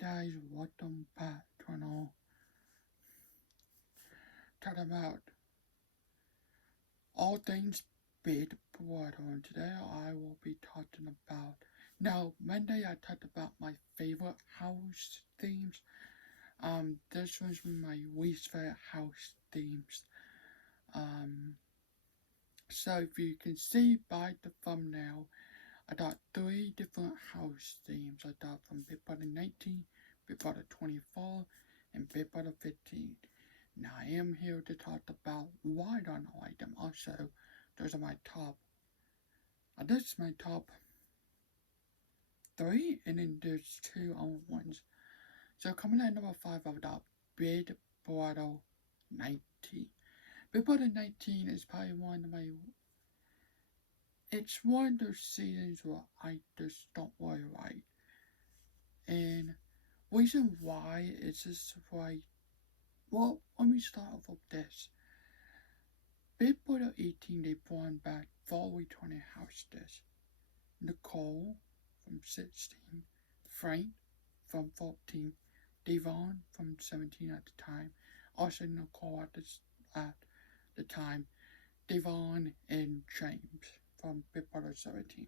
guys, welcome back to another talk about all things Big Brother. And today I will be talking about. Now, Monday I talked about my favorite house themes. This was my least favorite house themes. Um, so if you can see by the thumbnail, I got 3 different house themes. I got from Big Brother 19, Big Brother 24, and Big Brother 15. Now I am here to talk about why I don't like them. Also, those are my top. This is my top 3, and then there's 2 other ones. So coming at number 5, I've got Big Brother 19. Big Brother 19 is probably one of my. It's one of those seasons where I just don't really like. And reason why is just right. Well, let me start off with this. Big Brother 18, they brought back 420 houses. Nicole from 16, Frank from 14, Devon from 17 at the time. Also Nicole at the time, Devon and James from Big Brother 17.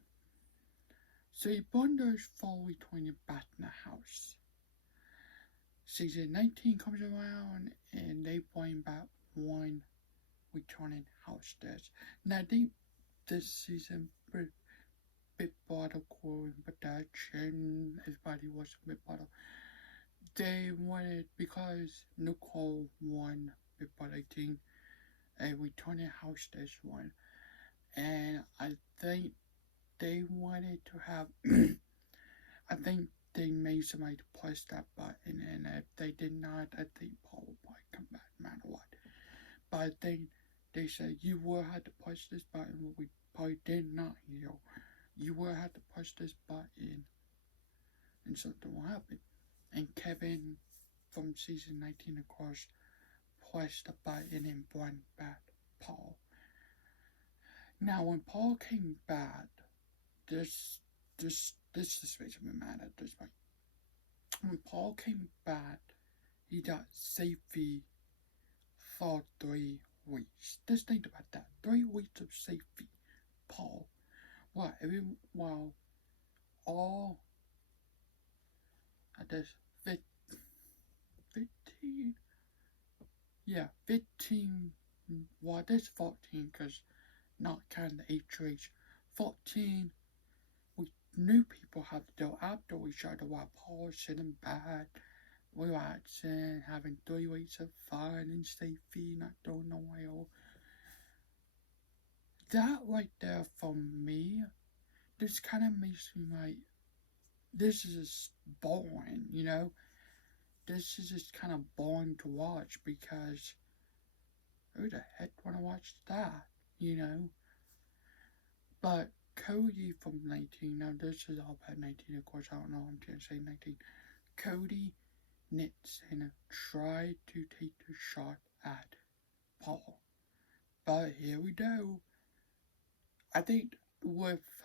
So he brought those 420 back in the house. Season 19 comes around and they bring back one returning hostess. Now this season Big Brother crew and production, everybody was Big Brother. They wanted, because Nicole won Big Brother 18, a returning hostess one, and I think they wanted to have I think they made somebody to press that button, and if they did not, I think Paul would probably come back no matter what. But I think they said you will have to push this button, but we probably did not, you will have to push this button and something will happen. And Kevin from season 19, of course, pressed the button and brought back Paul. Now when Paul came back, this just makes me mad at this point. When Paul came back, he got safety for 3 weeks. Just think about that. 3 weeks of safety. Paul. What? While all I guess 15? Yeah, 15. Well, there's 14 because not counting the HH. 14. We new people have to go after each other while Paul is sitting back, relaxing, having 3 weeks of fun and safety, not going nowhere. That right there for me, this kind of makes me like, this is just boring, This is just kind of boring to watch because who the heck wanna watch that, But Cody from 19, now this is all about 19, of course, I don't know, I'm gonna say 19. Cody Nixon tried to take the shot at Paul. But here we go. I think with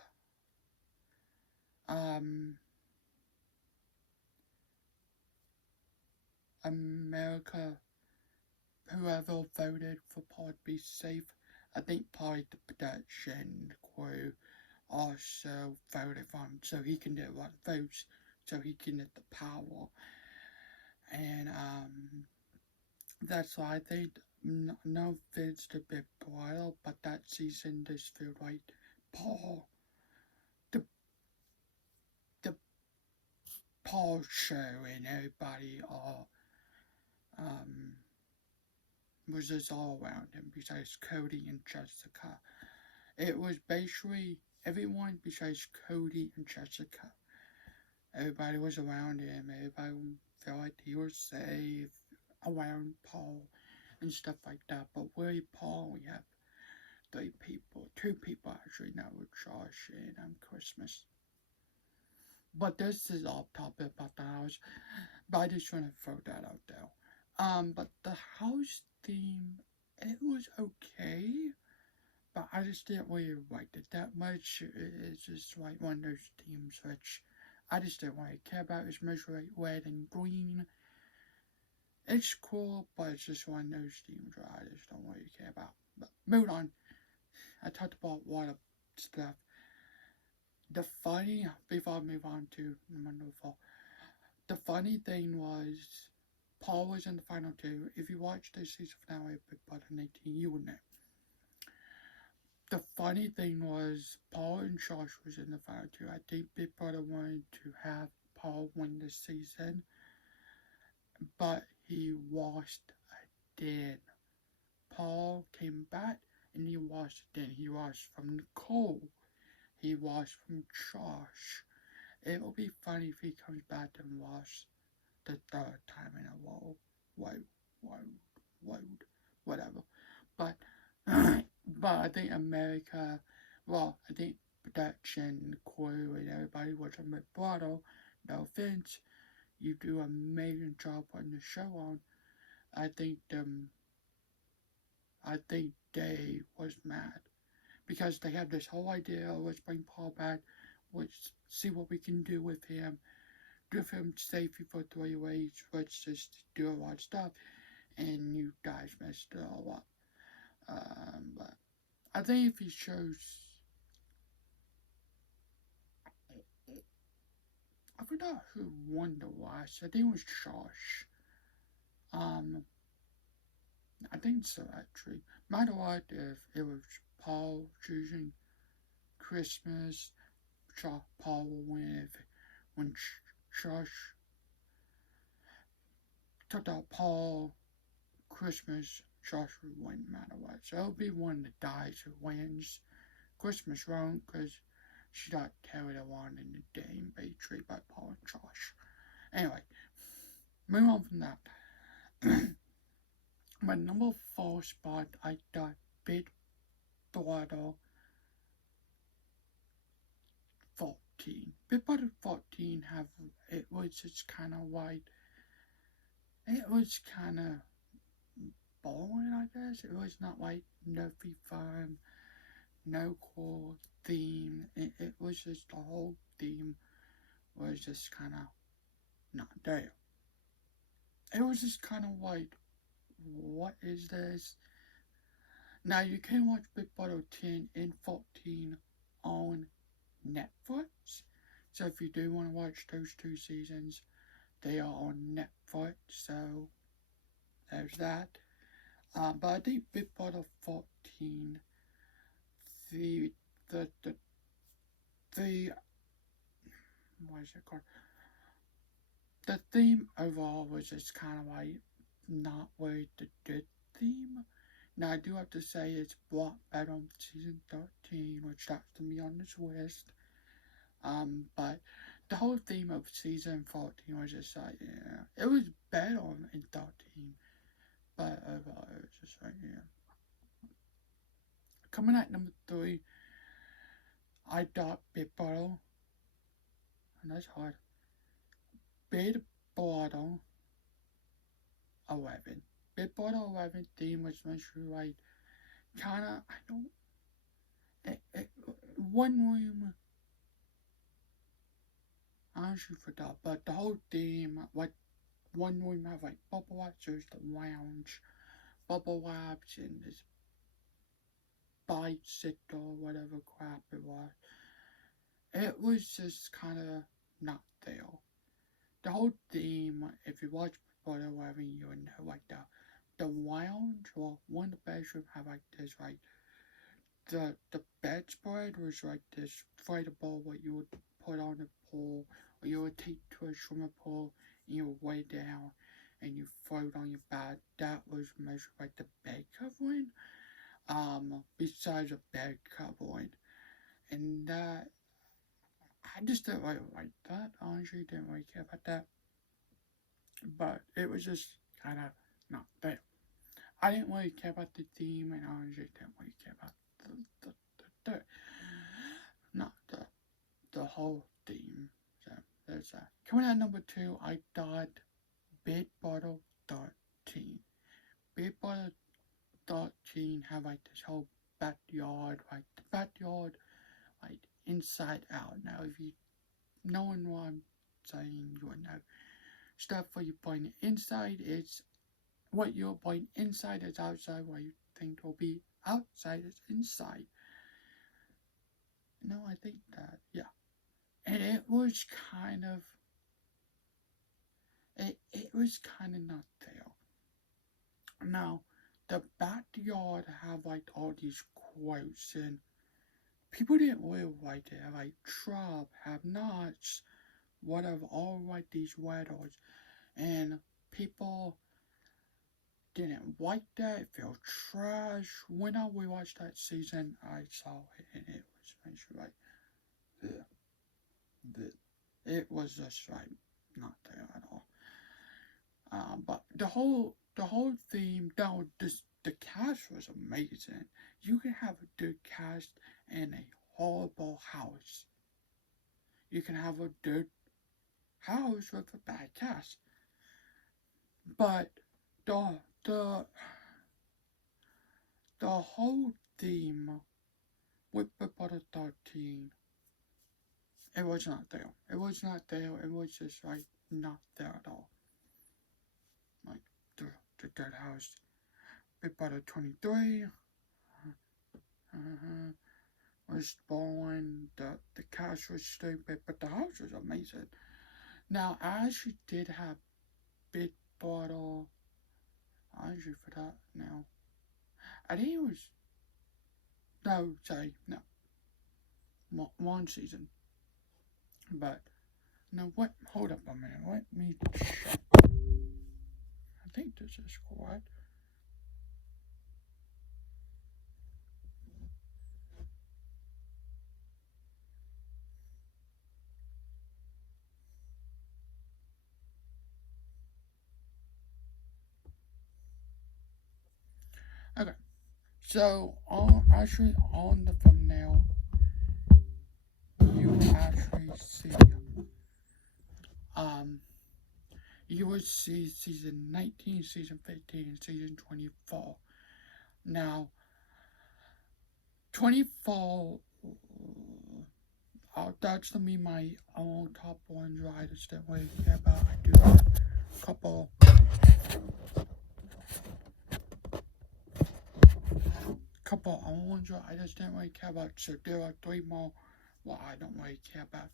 America, whoever voted for Paul to be safe, I think probably the production crew also voted for him so he can get a lot of votes, so he can get the power. And that's why I think, no offense to Big Brother, but that season just felt like Paul, the Paul show, and everybody all was just all around him besides Cody and Jessica. It was basically everyone besides Cody and Jessica. Everybody was around him. Everybody felt like he was safe around Paul and stuff like that. But really, Paul, we have 2 people actually now, with Josh and Christmas. But this is off topic about the house. But I just want to throw that out there. But the house theme, it was okay, but I just didn't really like it that much. It's just like one of those themes which I just didn't really care about it. It's mostly red and green. It's cool, but it's just one of those themes that I just don't really care about. But moving on. I talked about water stuff. Before I move on to number 4, the funny thing was, Paul was in the final 2. If you watched the season finale of Big Brother 18, you would know. The funny thing was, Paul and Josh was in the final 2. I think Big Brother wanted to have Paul win the season, but he lost again. Paul came back and he lost again. He lost from Nicole. He lost from Josh. It will be funny if he comes back and lost the 3rd time in a row. Whatever. But I think America, I think production, crew, and everybody was a Big Brother. No offense, you do an amazing job putting the show on. I think they was mad because they have this whole idea, let's bring Paul back, let's see what we can do with him, give him safety for 3 weeks, let's just do a lot of stuff, and you guys messed it all up. But I think if he shows, I forgot who won the last, I think it was Josh. I think so actually. Matter what, if it was Paul choosing Christmas, Paul will win. When Josh took out Paul, Christmas, Josh would win no matter what. So it'll be one of the guys who wins. Christmas won't, because she got carried along in the game, basically, by Paul and Josh. Anyway, move on from that. My number 4 spot, I got Big Brother 14. Big Brother 14 it was just kind of like, it was kind of boring, I guess. It was not like nothing fun, no cool theme. It was just the whole theme was just kind of not there. It was just kind of like, what is this? Now you can watch Big Brother 10 and 14 on Netflix. So if you do want to watch those 2 seasons, they are on Netflix. So there's that. But I think Big Brother 14, what is it called? The theme overall was just kind of like not really the good theme. Now I do have to say it's brought better on season 13, which has to be on this list. But the whole theme of season 14 was just like, yeah, it was better in 13, but overall it was just like, yeah. Coming at number 3, I got Big Brother, and that's hard. Big Brother 11. Big Brother 11 theme was mostly like, kinda, I don't, one room, I honestly forgot, but the whole theme, like, one room had like bubble wraps, there's the lounge, bubble wraps, and this bicycle, whatever crap it was. It was just kind of not there. The whole theme, if you watch Big Brother 11, you would know, like, the lounge, or one of the bedrooms had like this, like, the bedspread was like this inflatable what you would put on the pool, or you would take to a swimming pool, and you would lay down, and you float on your back. That was mostly like the bed covering, besides a bed covering, and I just didn't really like that, honestly, didn't really care about that, but it was just kind of not there. I didn't really care about the theme, and honestly didn't really care about the whole theme. So there's that. Coming out number 2, I got Big Brother 13. Big Brother 13 have like this whole backyard, like the backyard, like inside out. Now if you knowing what I'm saying, you would know. Stuff what you point inside is what you're pointing inside is outside, what you think will be outside is inside. No, I think that, yeah. And it was kind of, it was kind of not there. Now, the backyard have like all these quotes, and people didn't really like it, like Trump, have nots, whatever, all like these words, and people didn't like that, it felt trash. When I rewatched that season, I saw it, and it was basically like, ugh. It was just like not there at all. But the whole theme, though, the cast was amazing. You can have a good cast in a horrible house. You can have a good house with a bad cast. But the the the whole theme with the Butter 13, it was not there. It was not there. It was just like not there at all. Like the Dead House, Big Brother 23 was boring. The cast was stupid, but the house was amazing. Now I actually did have Big Brother. I actually forgot now. I think it was no, one season. But no, what? Hold up a minute. Let me check. I think this is correct. Okay, so actually on the thumbnail, you actually see you would see season 19, season 15, and season 24. Now, 24, that's to me my own top ones, right? I just didn't really care about. I do have a couple own ones, right? I just didn't really care about. So there are 3 more what I don't really care about.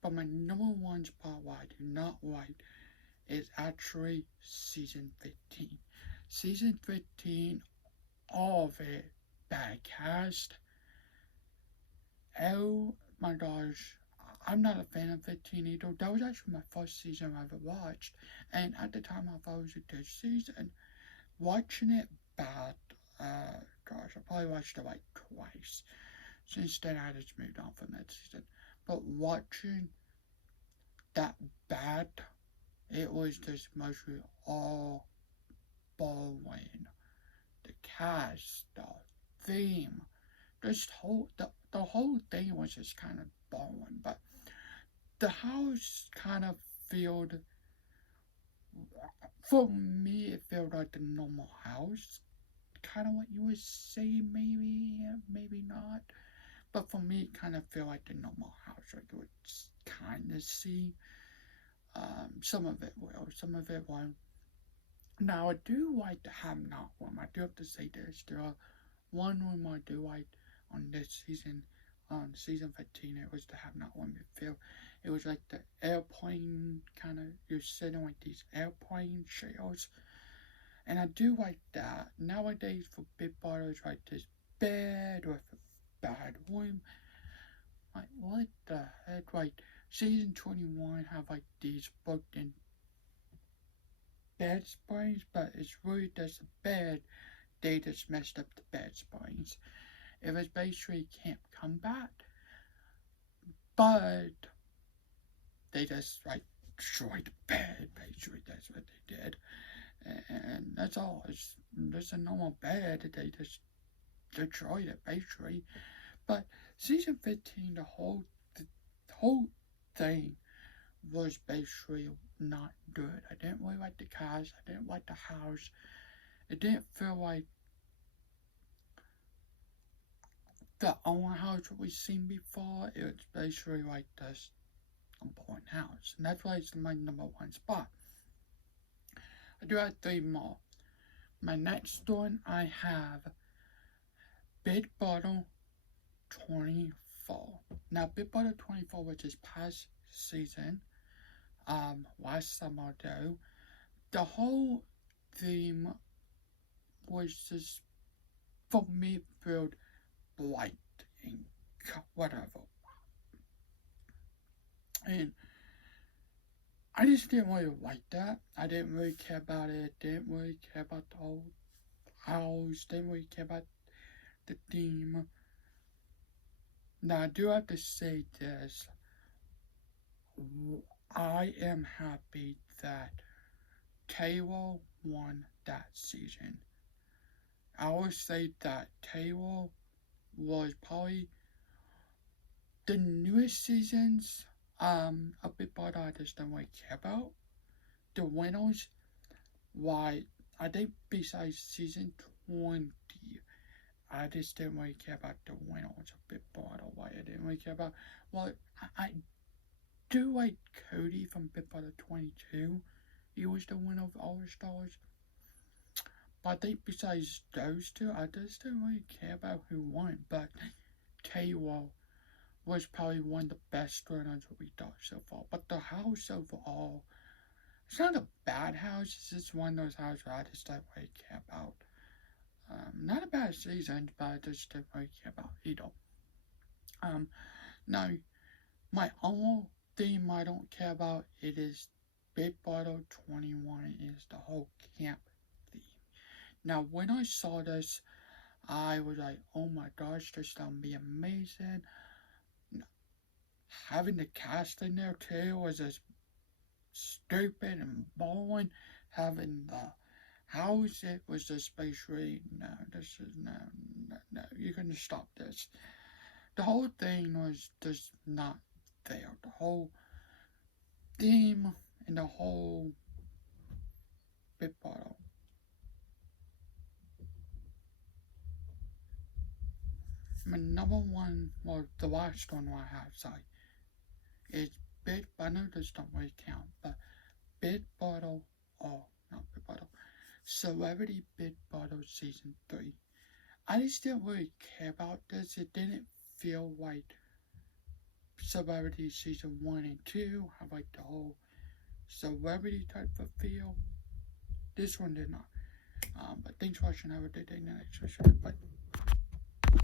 But my number one spot what I do not like is actually season 15. Season 15, all of it, bad cast. Oh my gosh, I'm not a fan of 15 either. That was actually my first season I ever watched, and at the time I thought it was a good season. Watching it back, gosh, I probably watched it like twice. Since then I just moved on from that season. But watching that bad, it was just mostly all boring. The cast, the theme, the whole thing was just kind of boring. But the house kind of felt, for me, it felt like the normal house. Kind of what you would say, maybe, maybe not. But for me, it kind of felt like the normal house. Like you would kind of see. Some of it will, some of it won't. Now, I do like the Have Not Room. I do have to say this. There are one room I do like on this season, on season 15. It was the Have Not Room. It was like the airplane kind of, you're sitting like these airplane chairs. And I do like that. Nowadays, for Big Brother, it's like this bed with a bad room. Like, what the heck? Like, season 21 have like these broken bed springs, but it's really just a bed. They just messed up the bed springs. It was basically Camp Comeback, but they just like destroyed the bed. Basically, that's what they did, and that's all. It's just a normal bed. They just destroyed it basically. But season 15, the whole thing was basically not good. I didn't really like the cast. I didn't like the house. It didn't feel like the own house that we've seen before. It was basically like this important house, and that's why it's my number one spot. I do have three more. My next one, I have Big Brother 24. Now, Big Brother 24 was this past season, last summer though. The whole theme was just, for me, felt bright and whatever. And I just didn't really like that. I didn't really care about it. Didn't really care about the whole house. Didn't really care about the theme. Now, I do have to say this. I am happy that Taylor won that season. I would say that Taylor was probably the newest seasons a Big Brother I just don't really care about. The winners, why I think besides season 20, I just didn't really care about the winners a Big Brother. Why I didn't really care about, well, I do like Cody from Big Brother 22. He was the winner of All Stars. But I think besides those two, I just didn't really care about who won. But Taylor was probably one of the best runners we done so far. But the house overall, it's not a bad house. It's just one of those houses I just don't really care about. Not a bad season, but I just don't really care about either. Now, my only theme I don't care about, it is Big Brother 21, is the whole camp theme. Now, when I saw this, I was like, oh my gosh, this is gonna be amazing. Having the cast in there too was just stupid and boring. Having the house, it was just basically, no, this is, no, you're gonna stop this. The whole thing was just not there. The whole theme and the whole Big Brother. My number one, well, the last one I have, sorry, is Big, I know this don't really count, but Big Brother, oh, not Big Brother, Celebrity Big Brother Season 3. I just didn't really care about this. It didn't feel like Celebrity Season 1 and 2, have like the whole celebrity type of feel. This one did not. But thanks for watching. Have a good day. Next, bye.